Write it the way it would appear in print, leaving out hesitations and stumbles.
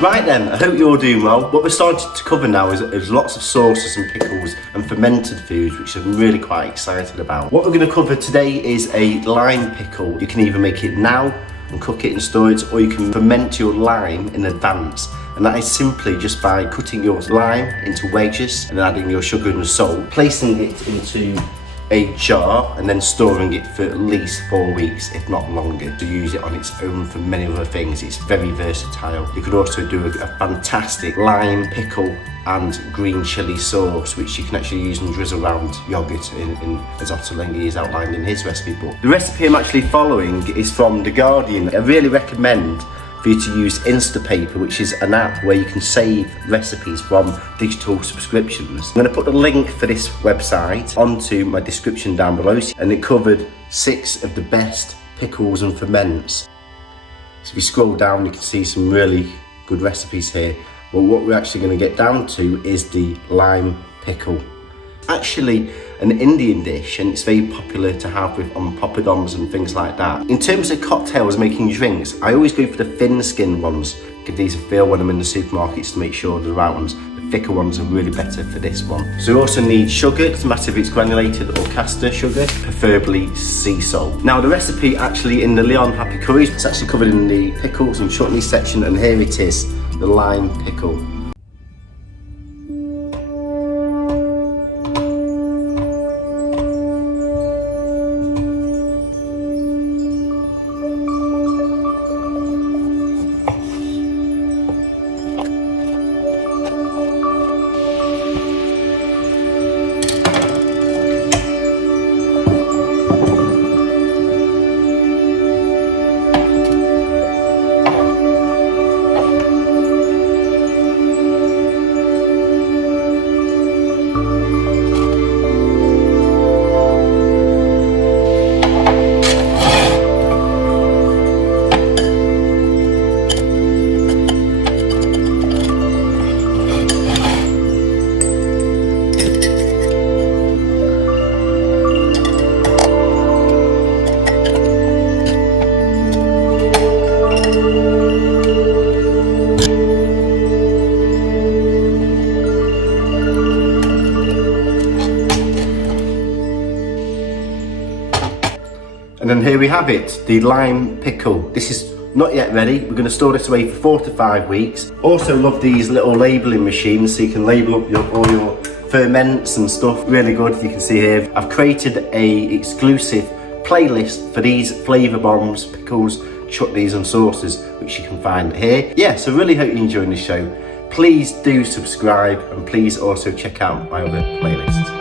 Right then, I hope you're all doing well. What we're starting to cover now is lots of sauces and pickles and fermented foods, which I'm really quite excited about. What we're going to cover today is a lime pickle. You can either make it now and cook it and store it, or you can ferment your lime in advance. And that is simply just by cutting your lime into wedges and adding your sugar and salt, placing it into a jar and then storing it for at least 4 weeks, if not longer, to use it on its own for many other things. It's very versatile. You could also do a fantastic lime pickle and green chilli sauce, which you can actually use and drizzle around yogurt as Ottolenghi is outlined in his recipe book. The recipe I'm actually following is from The Guardian. I really recommend for you to use Instapaper, which is an app where you can save recipes from digital subscriptions. I'm going to put the link for this website onto my description down below, and it covered 6 of the best pickles and ferments. So if you scroll down, you can see some really good recipes here. But what we're actually going to get down to is the lime pickle. Actually an Indian dish, and it's very popular to have with on poppadoms and things like that. In terms of cocktails, making drinks, I always go for the thin skin ones. Give these a feel when I'm in the supermarkets to make sure the right ones. The thicker ones are really better for this one. So we also need sugar. It doesn't matter if it's granulated or caster sugar, preferably sea salt. Now the recipe actually in the Leon Happy Curries, it's actually covered in the pickles and chutney section, and here it is, the lime pickle. And then here we have it, the lime pickle. This is not yet ready. We're going to store this away for 4 to 5 weeks. Also love these little labelling machines, so you can label up all your ferments and stuff. Really good, you can see here. I've created a exclusive playlist for these flavour bombs, pickles, chutneys and sauces, which you can find here. Yeah, so really hope you're enjoying this show. Please do subscribe, and please also check out my other playlists.